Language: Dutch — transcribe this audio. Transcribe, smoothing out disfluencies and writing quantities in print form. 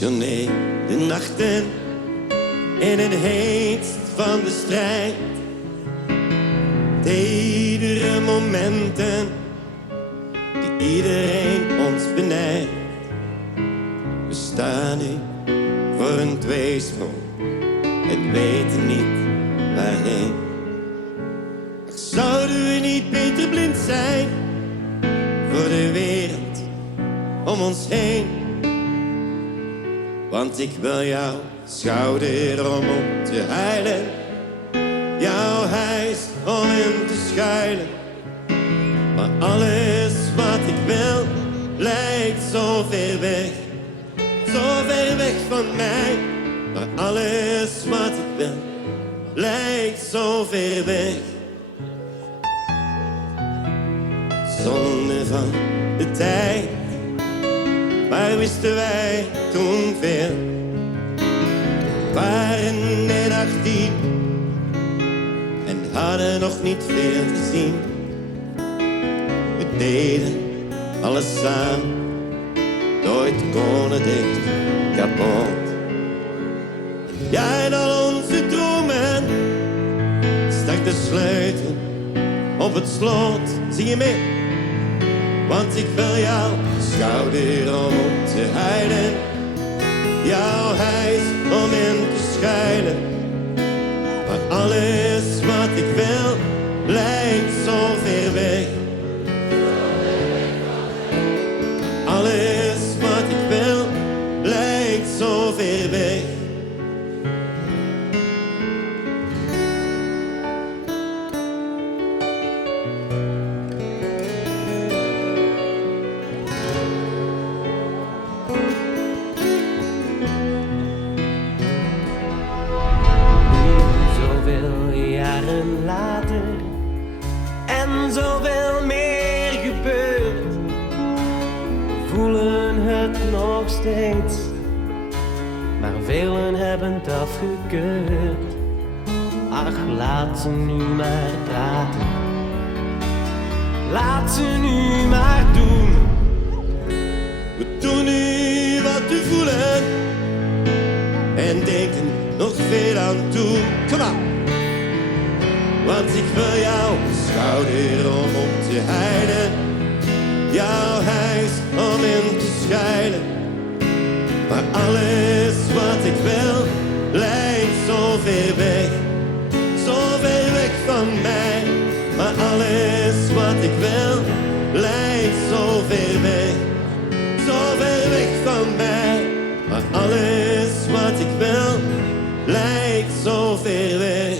Passioneerde nachten in het heetst van de strijd. Tedere momenten die iedereen ons benijdt. We staan nu voor een tweesprong en weten niet waarheen. Ach, zouden we niet beter blind zijn voor de wereld om ons heen? Want ik wil jouw schouder om op te huilen, jouw huis om in te schuilen. Maar alles wat ik wil lijkt zo ver weg van mij. Maar alles wat ik wil lijkt zo ver weg. Zonde van de tijd, waar wisten wij toen veel? Waren net 18 en hadden nog niet veel gezien. We deden alles samen, nooit kon het echt kapot. Jij en al onze dromen, stak de sleutel op het slot. Zing je mee? Want ik wil jouw schouder om op te huilen, jouw huis om in te schuilen. Maar alles wat ik wil lijkt zo ver weg. Alles wat ik wil lijkt zo ver weg. Steeds, maar velen hebben het afgekeurd. Ach, laat ze nu maar praten, laat ze nu maar doen. We doen nu wat we voelen en denken nog veel aan toe. Kom aan! Want ik wil jouw schouder om op te huilen, jouw huis om in te schuilen. Maar alles wat ik wil lijkt zo ver weg van mij. Maar alles wat ik wil lijkt zo ver weg van mij. Maar alles wat ik wil lijkt zo ver weg.